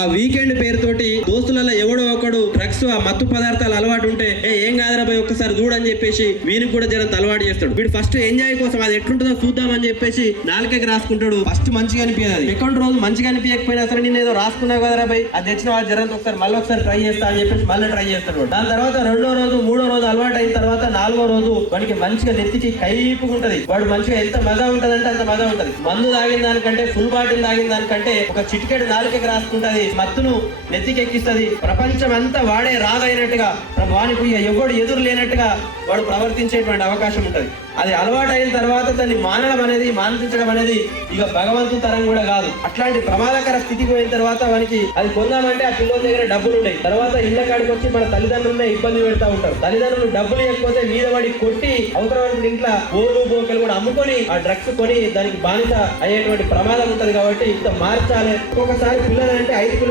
ఆ వీకెండ్ పేరుతోటి దోస్తులలో ఎవడో ఒకడు డ్రగ్స్ ఆ మత్తు పదార్థాలు అలవాటు ఉంటే ఏం కాదురా పోయి ఒక్కసారి చూడని చెప్పేసి వీనికి కూడా జరంత అలవాటు చేస్తాడు. వీడు ఫస్ట్ ఎంజాయ్ కోసం అది ఎట్లుంటుందో చూద్దామని చెప్పేసి నాలుకకి రాసుకుంటాడు. ఫస్ట్ మంచిగా అనిపించదు, సెకండ్ రోజు మంచిగా అనిపించకపోయినా సరే నేను ఏదో రాసుకున్నావు కదరా పోయి అది తెచ్చిన వాళ్ళు జరంత ఒకసారి మళ్ళీ ఒకసారి ట్రై చేస్తా అని చెప్పేసి మళ్ళీ ట్రై చేస్తాడు. దాని తర్వాత రెండో రోజు మూడో రోజు అలవాటు అయిన తర్వాత నాలుగో రోజు వాడికి మంచిగా నెత్తికి కైపుకుంటది. వాడు మంచిగా ఎంత మజా ఉంటదంటే అంత మజా ఉంటది. మందు తాగిన దానికంటే ఫుల్ బాటిల్ తాగిన దానికంటే ఒక చిటికెడు నాలుకకి రాసుకుంటది, మత్తును నెత్తికెక్కిస్తుంది. ప్రపంచం అంతా వాడే రాగైనట్టుగా వానికి ఎవడు ఎదురు లేనట్టుగా వాడు ప్రవర్తించేటువంటి అవకాశం ఉంటది. అది అలవాటు అయిన తర్వాత దాన్ని మానడం అనేది మాన్పించడం అనేది ఇక భగవంతు తరం కూడా కాదు. అట్లాంటి ప్రమాదకర స్థితికి పోయిన తర్వాత వానికి అది పొందామంటే ఆ పిల్లల దగ్గర డబ్బులు ఉంటాయి. తర్వాత ఇళ్ళ కాడికి వచ్చి మన తల్లిదండ్రులనే ఇబ్బంది పెడతా ఉంటారు. తల్లిదండ్రులు డబ్బులు ఇవ్వకపోతే మీద పడి కొట్టి అవసరమైన ఇంట్లో ఓలు బోకలు కూడా అమ్ముకొని ఆ డ్రగ్స్ కొని దానికి బానిస అయ్యేటువంటి ప్రమాదం ఉంటది. కాబట్టి ఇంత మార్చాలి. ఒక్కొక్కసారి పిల్లలు అంటే 5